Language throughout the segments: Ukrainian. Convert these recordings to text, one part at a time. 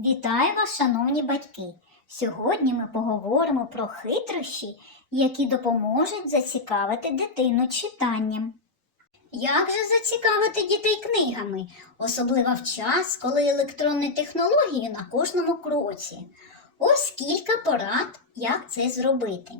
Вітаю вас, шановні батьки! Сьогодні ми поговоримо про хитрощі, які допоможуть зацікавити дитину читанням. Як же зацікавити дітей книгами, особливо в час, коли електронні технології на кожному кроці? Ось кілька порад, як це зробити.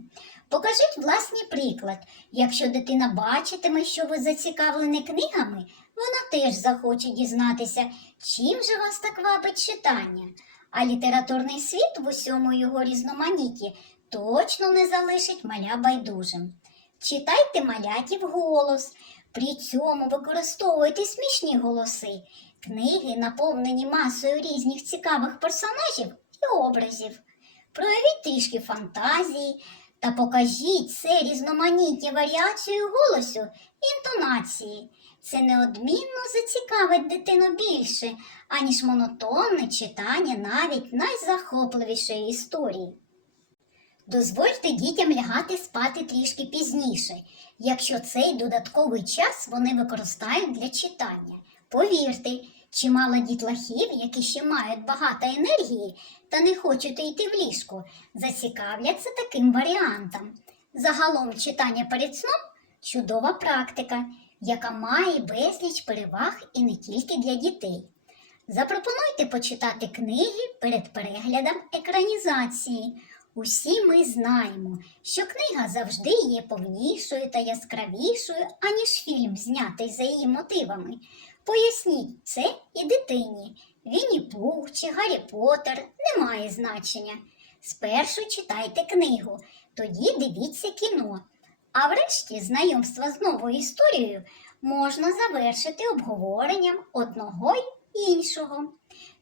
Покажіть власний приклад. Якщо дитина бачитиме, що ви зацікавлені книгами, вона теж захоче дізнатися, чим же вас так вабить читання. А літературний світ в усьому його різноманітті точно не залишить маля байдужим. Читайте маляті вголос, при цьому використовуйте смішні голоси. Книги наповнені масою різних цікавих персонажів і образів. Проявіть трішки фантазії та покажіть це різноманітні варіацію голосу і інтонації. Це неодмінно зацікавить дитину більше, аніж монотонне читання навіть найзахопливішої історії. Дозвольте дітям лягати спати трішки пізніше, якщо цей додатковий час вони використають для читання. Повірте, чимало дітлахів, які ще мають багато енергії та не хочуть йти в ліжко, зацікавляться таким варіантом. Загалом читання перед сном чудова практика, яка має безліч переваг і не тільки для дітей. Запропонуйте почитати книги перед переглядом екранізації. Усі ми знаємо, що книга завжди є повнішою та яскравішою, аніж фільм, знятий за її мотивами. Поясніть це і дитині. Вінні Пух чи Гаррі Поттер не має значення. Спершу читайте книгу, тоді дивіться кіно. А врешті знайомство з новою історією можна завершити обговоренням одного й іншого.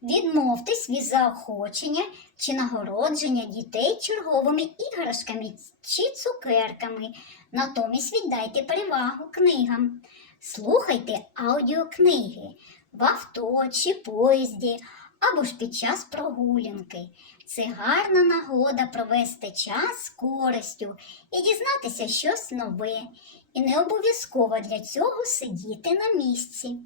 Відмовтесь від заохочення чи нагородження дітей черговими іграшками чи цукерками. Натомість віддайте перевагу книгам. Слухайте аудіокниги в авто чи поїзді або ж під час прогулянки. Це гарна нагода провести час з користю і дізнатися щось нове. І не обов'язково для цього сидіти на місці.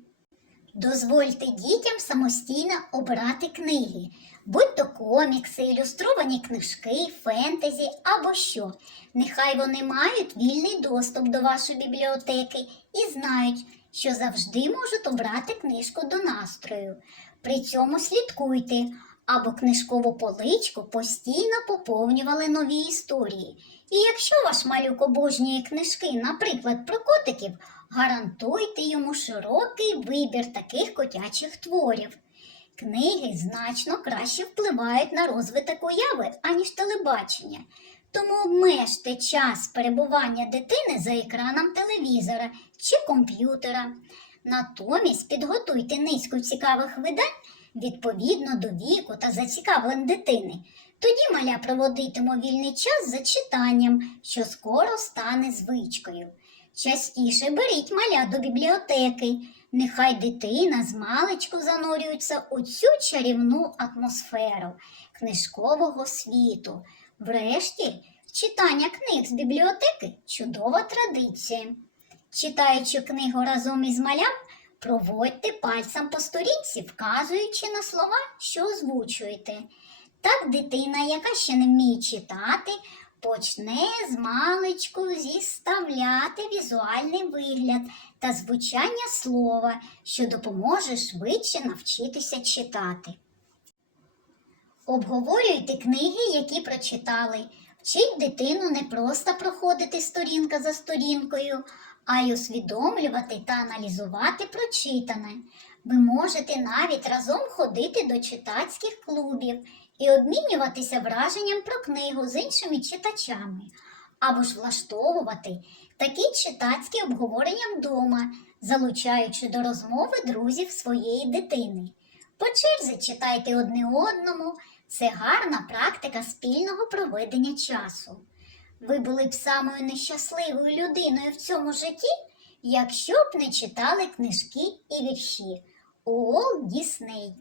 Дозвольте дітям самостійно обирати книги, будь то комікси, ілюстровані книжки, фентезі або що. Нехай вони мають вільний доступ до вашої бібліотеки і знають, що завжди можуть обрати книжку до настрою. При цьому слідкуйте, або книжкову поличку постійно поповнювали нові історії. І якщо ваш малюк обожнює книжки, наприклад, про котиків, гарантуйте йому широкий вибір таких котячих творів. Книги значно краще впливають на розвиток уяви, аніж телебачення. Тому обмежте час перебування дитини за екраном телевізора чи комп'ютера. Натомість підготуйте низку цікавих видань відповідно до віку та зацікавлень дитини. Тоді маля проводитиме вільний час за читанням, що скоро стане звичкою. Частіше беріть маля до бібліотеки. Нехай дитина з маличку занурюється у цю чарівну атмосферу книжкового світу. Врешті, читання книг з бібліотеки чудова традиція. Читаючи книгу разом із малям, проводьте пальцем по сторінці, вказуючи на слова, що озвучуєте. Так дитина, яка ще не вміє читати, почне з маличку зіставляти візуальний вигляд та звучання слова, що допоможе швидше навчитися читати. Обговорюйте книги, які прочитали. Вчіть дитину не просто проходити сторінка за сторінкою, а й усвідомлювати та аналізувати прочитане. Ви можете навіть разом ходити до читацьких клубів і обмінюватися враженням про книгу з іншими читачами, або ж влаштовувати такі читацькі обговорення вдома, залучаючи до розмови друзів своєї дитини. По черзі читайте одне одному, це гарна практика спільного проведення часу. Ви були б самою нещасливою людиною в цьому житті, якщо б не читали книжки і вірші. Уолт Дісней.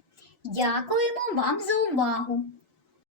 Дякуємо вам за увагу!